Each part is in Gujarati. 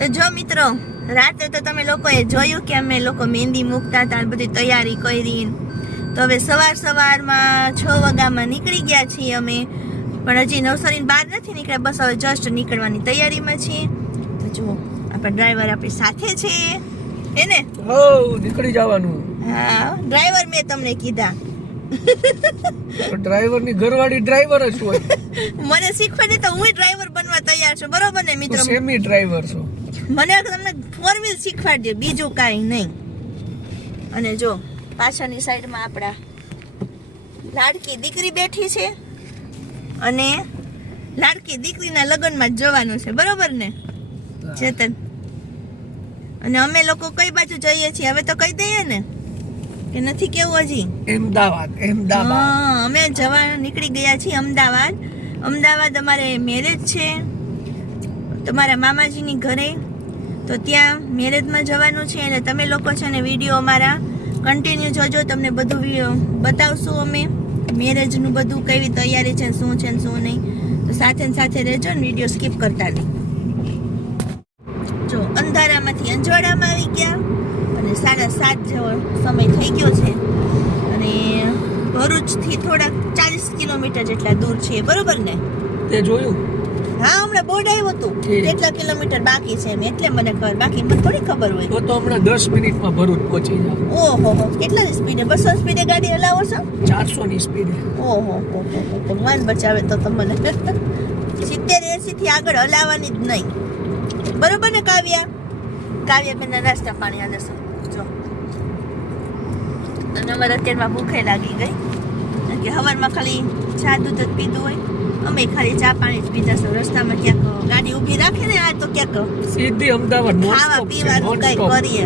તો જો મિત્રો, રાતે તો તમે લોકોએ જોયું કે અમે લોકો મહેંદી મૂકતા હતા, બધી તૈયારી કરી. તો હવે સવારમાં 6 વાગ્યામાં નીકળી ગયા છીએ અમે, પણ હજી નવસારી બહાર નથી નીકળ્યા, બસ હવે જસ્ટ નીકળવાની તૈયારીમાં છીએ. તો જુઓ, આપણા ડ્રાઈવર આપણી સાથે છે, હે ને? હો, નીકળી જવાનું. હા, ડ્રાઈવર મેં તમને કીધા. ડ્રાઈવર ની ઘરવાળી ડ્રાઈવર જ હોય. મને શીખવાડે તો હું ડ્રાઈવર બનવા તૈયાર છું, બરોબર ને મિત્રો? સેમી ડ્રાઈવર છો. મને તમને 4 વ્હીલ શીખવાડજો, બીજું કાંઈ નહીં. અને જો પાછળની સાઈડમાં આપણા લાડકી દીકરી બેઠી છે, અને લાડકી દીકરીના લગ્નમાં જ જવાનું છે, બરોબર ને ચેતન? અને અમે લોકો કઈ બાજુ જઈએ છીએ હવે તો કહી દઈએ ને, કે નથી કેવું હજી? અમદાવાદ. હા, અમે જવા નીકળી ગયા છીએ અમદાવાદ. અમદાવાદ અમારે મેરેજ છે તમારા મામાજીની ઘરે, તો ત્યાં મેરેજમાં જવાનું છે. એટલે તમે લોકો છે ને વિડીયો અમારા કન્ટિન્યુ જોજો, તમને બધું બતાવશું અમે, મેરેજનું બધું કેવી તૈયારી છે, શું છે ને શું નહીં. તો સાથે ને સાથે રહેજો ને, વિડીયો સ્કીપ કરતા નહીં. જો અંધારામાંથી અંજવાડામાં આવી ગયા, અને 7:30 જેવો સમય થઈ ગયો છે, અને ભરૂચથી થોડાક 40 કિલોમીટર જેટલા દૂર છે, બરોબર ને? તે જોયું? હા, હમણાં બોર્ડ આવ્યું હતું કેટલા કિલોમીટર બાકી છે એમ, એટલે મને ખબર, બાકી મને થોડી ખબર હોય. તો હમણાં 10 મિનિટમાં ભરૂચ પહોંચી જાવ. ઓહો, કેટલા સ્પીડે? 200 સ્પીડે ગાડી હલાવો છો? 400 ની સ્પીડે. ઓહો, ભગવાન બચાવે તો તમને. 70-80 થી આગળ હલાવવાની જ નહીં, બરોબર ને કાવ્યા બેન? નાસ્તા પાણી આલે છે જો. અને અમારે અત્યારમાં ભૂખે લાગી ગઈ, કે હવારમાં ખાલી ચા દૂધ જ પીધું હોય, અમે ખાલી ચા પાણી જ પીધા છે. રસ્તામાં ક્યાંક ગાડી ઊભી રાખે ને, આ તો ક્યાંક સીધી અમદાવાદ ખાવા પીવાનું કઈ કરીએ,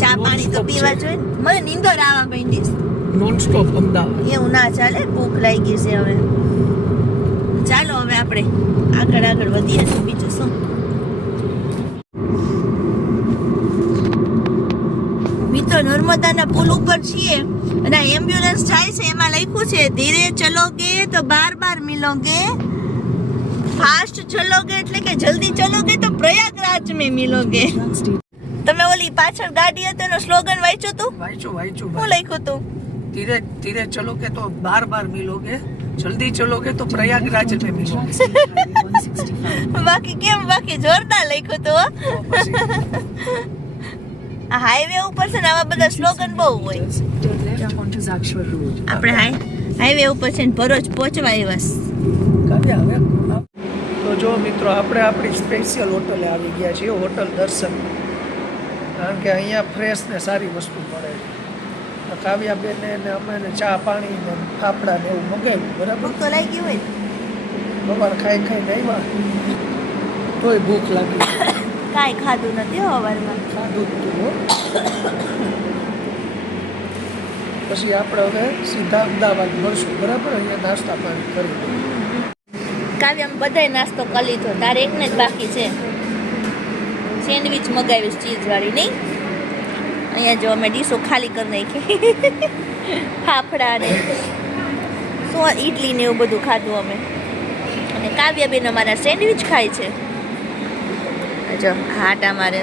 ચા પાણી તો પીવા જોઈએ. મને નીંદર આવવા માંડી છે. Non stop Ahmedabad. એવું ના ચાલે, ભૂખ લાગી છે હવે. ચાલો હવે આપણે આગળ વધીએ છીએ, બીજું શું. મિત્રો, નર્મદાના પુલ ઉપર છીએ, અને આ એમ્બ્યુલન્સ જાય છે, એમાં લખ્યું છે ધીરે ચલોગે તો બાર મિલોગે, ફાસ્ટ ચલોગે એટલે કે જલ્દી ચલોગે તો પ્રયાગરાજ में मिलोगे. તમે ઓલી પાછળ ગાડી હતી એનો સ્લોગન વાંચ્યું તું? વાંચ્યું. શું લખ્યું તું? ધીરે ચલોગે તો બાર મિલોગે, જલ્દી ચલોગે તો પ્રયાગરાજ में मिलोगे. બાકી જોરદાર લખ્યું તું. આ હાઈવે ઉપર છે ને આવા બધા સ્લોગન બહુ હોય. આપણે હાઈવે ઉપર છે ને ભરૂચ પહોંચવા આવ્યા. તો જો મિત્રો, આપણે આપણી સ્પેશિયલ હોટલે આવી ગયા છીએ, હોટલ દર્શન. કારણ કે અહીંયા ફ્રેશ ને સારી વસ્તુ મળે છે. કાવ્યાબેન ને અમે ચા પાણી ને ફાફડા ને એવું મંગાવ્યું, બરાબર? ભૂખ તો લાગી હોય ને? સવાર ખાઈને આવ્યા, તોય ભૂખ લાગી. કાંઈ ખાધું નથી સવારમાં. ખાધું જ હતું. પછી આપણે હવે સીધા અમદાવાદ મળશું, બરાબર? અહીંયા નાસ્તા પાણી કરી. કાવ્યામાં બધાય નાસ્તો કરી લીધો, તારે એકને જ બાકી છે. સેન્ડવિચ મગાવીશ ચીઝવાળી, નહીં? અહીંયા જો અમે ડીશો ખાલી કરી નાખી, ફાફડા ને શું ઇડલી ને એવું બધું ખાધું અમે. અને કાવ્યાબેન અમારા સેન્ડવિચ ખાય છે. જો હાટા મારે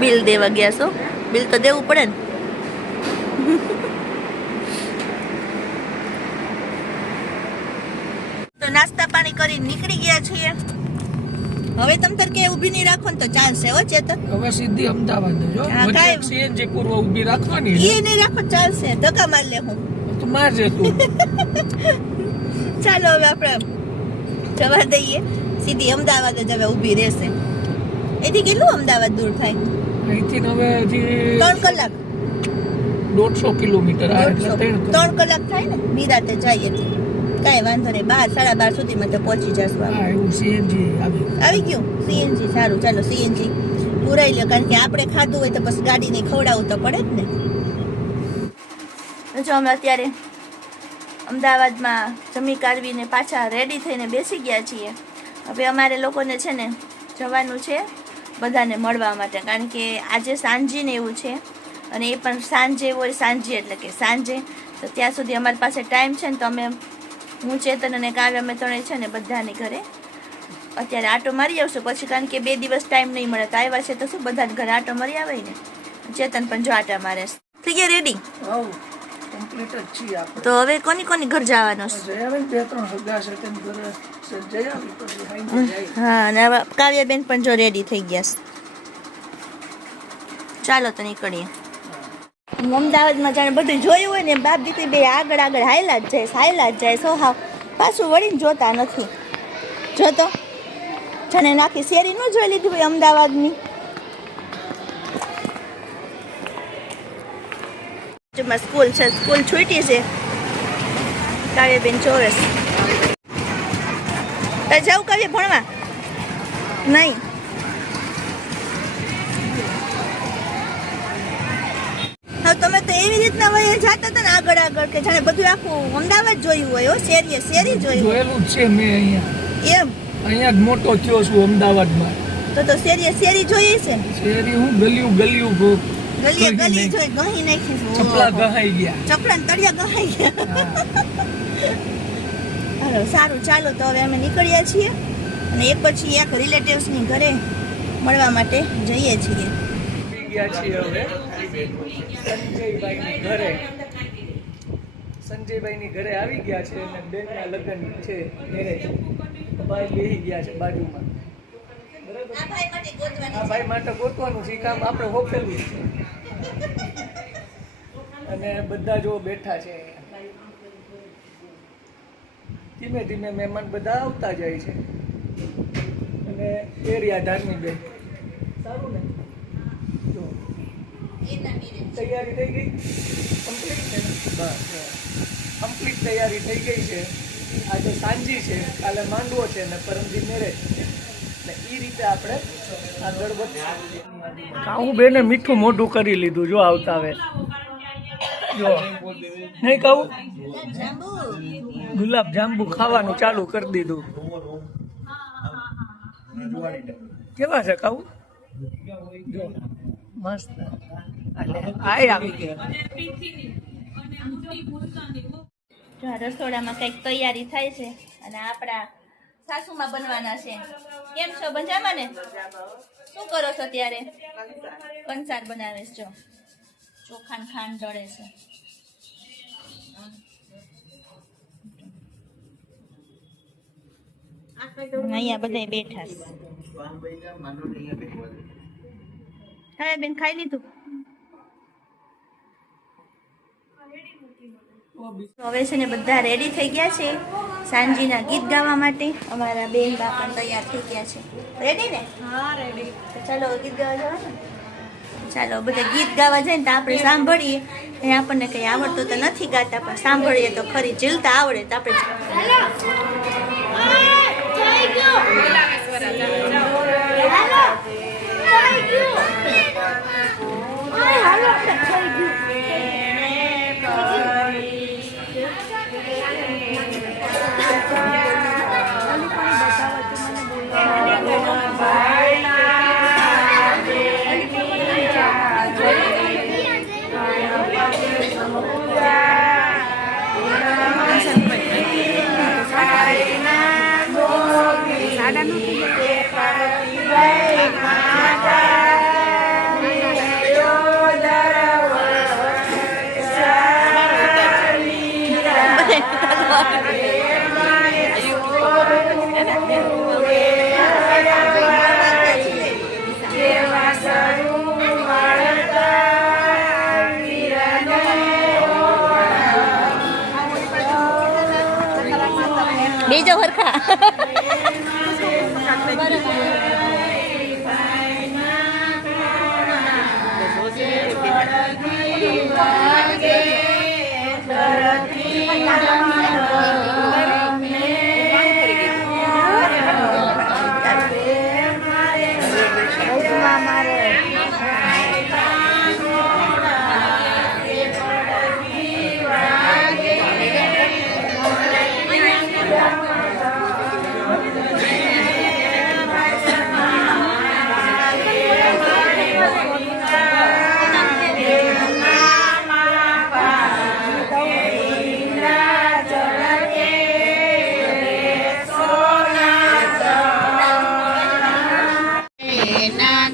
બિલ દેવા ગયા છો, બિલ તો દેવું પડે ને. તો નાસ્તા પાણી કરી નીકળી ગયા છીએ. હવે તમ તાર કે ઊભી નહીં રાખો ને તો ચાલશે, હો ચેતન? હવે સીધી અમદાવાદ જો સીએનજી પૂર્વ ઊભી રાખવાની. એ નહીં રાખો, ચાલશે, ધક્કા માર લે હું તો મારજે તું. ચાલો હવે આપણે જવા દઈએ, સીધી અમદાવાદ જ હવે ઊભી રહેશે. એથી કેટલું અમદાવાદ દૂર થાય? અહીંથી હવે હજી 3 કલાક, 150 કિલોમીટર. 3 કલાક થાય ને, નિરાતે જઈએ તો કાંઈ વાંધો નહીં. 12-12:30 સુધીમાં તો પહોંચી જશું. એવું સીએનજી આવી ગયું સીએનજી. સારું, ચાલો સીએનજી પુરાઈ લો, કારણ કે આપણે ખાધું હોય તો બસ ગાડીને ખવડાવવું તો પડે જ ને. જો અમે અત્યારે અમદાવાદમાં જમી કાઢવીને પાછા રેડી થઈને બેસી ગયા છીએ. હવે અમારે લોકોને છે ને જવાનું છે બધાને મળવા માટે, કારણ કે આજે સાંજીને એવું છે, અને એ પણ સાંજે હોય, સાંજે એટલે કે સાંજે. તો ત્યાં સુધી અમારી પાસે ટાઈમ છે ને, તો અમે હું ચેતન અને કાવ્ય અમે ત્રણે છે ને બધાની ઘરે અત્યારે આટો મારી આવશું પછી, કારણ કે 2 દિવસ ટાઈમ નહીં મળે. તો આવ્યા છે તો શું બધાને ઘરે આટો મારી આવે ને. ચેતન પણ જો આટા મારે. થઈ ગયા રેડી? હવ કમ્પ્લીટ જ છીએ આપણે. તો હવે કોની ઘર જવાનો છે? જઈ આવે ને 2-3 સગા છે તેમ ઘરે જઈ આવી પછી હાઈ જાય. હા, અને હવે કાવ્યાબેન પણ જો રેડી થઈ ગયા છે. ચાલો તો નીકળીએ. અમદાવાદમાં જાણે બધું જોયું હોય ને, બાપ દીકરી બે આગળ હાયલા જ જાય સો હાવ પાછું વળીને જોતા નથી. જોતો જાણે નાખી શેરી ન જોઈ લીધી હોય અમદાવાદની. સ્કૂલ છે, સ્કૂલ છૂટી છે. કાવ્યાબેન ચોરસ જાઉં કાવ્ય ભણવા નહીં. હા, તમે તો એવી રીતના વયે જતા હતા ને આગળ કે જાણે બધું આખું અમદાવાદ જોયું હોય. શેરી જોયેલું જ છે મેં અહીંયા. એમ અહીંયા જ મોટો થયો છું અમદાવાદમાં. તો શેરી જોઈએ છે. શેરી હું ગલીયું ગલી જોઈ ગહી નાખી. ચપલા ગહાઈ ગયા. ચપલા ને તળિયા ગહાઈ ગયા. હાલો સારું, ચાલો તો હવે અમે નીકળ્યા છીએ અને એક પછી એક રિલેટિવ્સની ઘરે મળવા માટે જઈએ છીએ. સંજયભાઈની ઘરે આવી ગયા છે અને બેનના લગ્ન છે, મેરેજ. ભાઈ બેસી ગયા છે બાજુમાં. આ ભાઈ માટે ગોતવાનું છે, કામ આપણે હોપેલું છે. અને બધા જો બેઠા છે. ધીમે ધીમે મહેમાન બધા આવતા જાય છે. અને એરિયા ધાર્મિક બેન સારું ને. જો તૈયારી થઈ ગઈ કમ્પ્લીટ તૈયારી થઈ ગઈ છે. આજે સાંજી છે, કાલે માંડવો છે ને પરમદી મેરેજ છે. ને એ રીતે આપણે આગળ વધશું. કાવું બેને મીઠું મોઢું કરી લીધું જો આવતા આવે. જો નહીં કહું, ગુલાબ જાંબુ ખાવાનું ચાલુ કરી દીધું. કેવા છે કહું? જો મસ્ત. રસોડામાં કઈક તૈયારી થાય છે અને આપણા સાસુમાં બનવાના છે. કેમ છો? મજામાં ને? શું કરો છો ત્યારે? કંસાર બનાવે છે. જો ચોખાન ખાંડ દળે છે. અહીંયા બધા બેઠા છે. હવે બેન ખાઈ લીધું? હવે છે ને બધા રેડી થઈ ગયા છે સાંજીના ગીત ગાવા માટે. અમારા બેન બા પણ તૈયાર થઈ ગયા છે. રેડી ને? હા રેડી. તો ચાલો ગીત ગાવા જવાનું. ચાલો બધા ગીત ગાવા જાય ને તો આપણે સાંભળીએ. એ આપણને કંઈ આવડતું તો નથી ગાતા, પણ સાંભળીએ તો ખરી. ઝીલતા આવડે તો આપણે બીજો હરખા.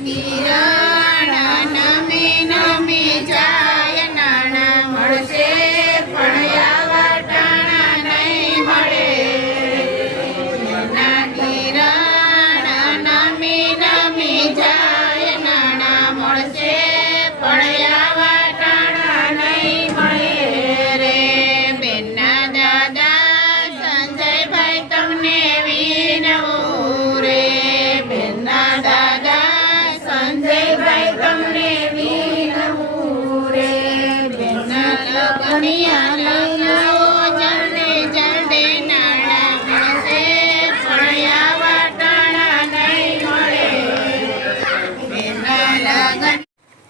કિરણ નમી નમી જાય નાણા મળશે પણ આવા ટાણા નહીં મળે ના કિરણ નમી નમી જાય નાણા મળશે પણ આવા ટાણા નહીં મળે રે બેનના દાદા સંજયભાઈ તમને વિનવું રે બેનના દાદા સંજયભાઈ તમને વિનવું રે બેનના લગનિયા લગાવો જલ્દી જલ્દી નાણા મળશે પણ આવા ટાણા નહીં મળે બેનના લગન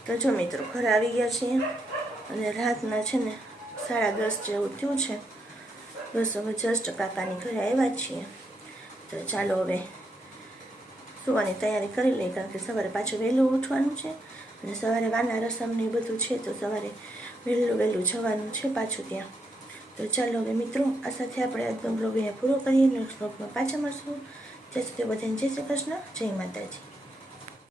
તો જો મિત્રો ઘરે આવી ગયા છીએ અને રાતના છે ને 10:30 જેવું થયું છે. બસ હવે જસ્ટ કાકાની ઘરે આવ્યા છીએ. તો ચાલો હવે સુવાની તૈયારી કરી લઈએ, કારણ કે સવારે પાછું વહેલું ઉઠવાનું છે અને સવારે વાના રસમ ને એ બધું છે, તો સવારે વહેલું જવાનું છે પાછું ત્યાં. તો ચાલો હવે મિત્રો, આ સાથે આપણે આજનો બ્લોગ અહીંયા પૂરો કરીએ. નેક્સ્ટ બ્લોગમાં પાછા મળશું. ત્યાં સુધી બધાને જય શ્રી કૃષ્ણ, જય માતાજી.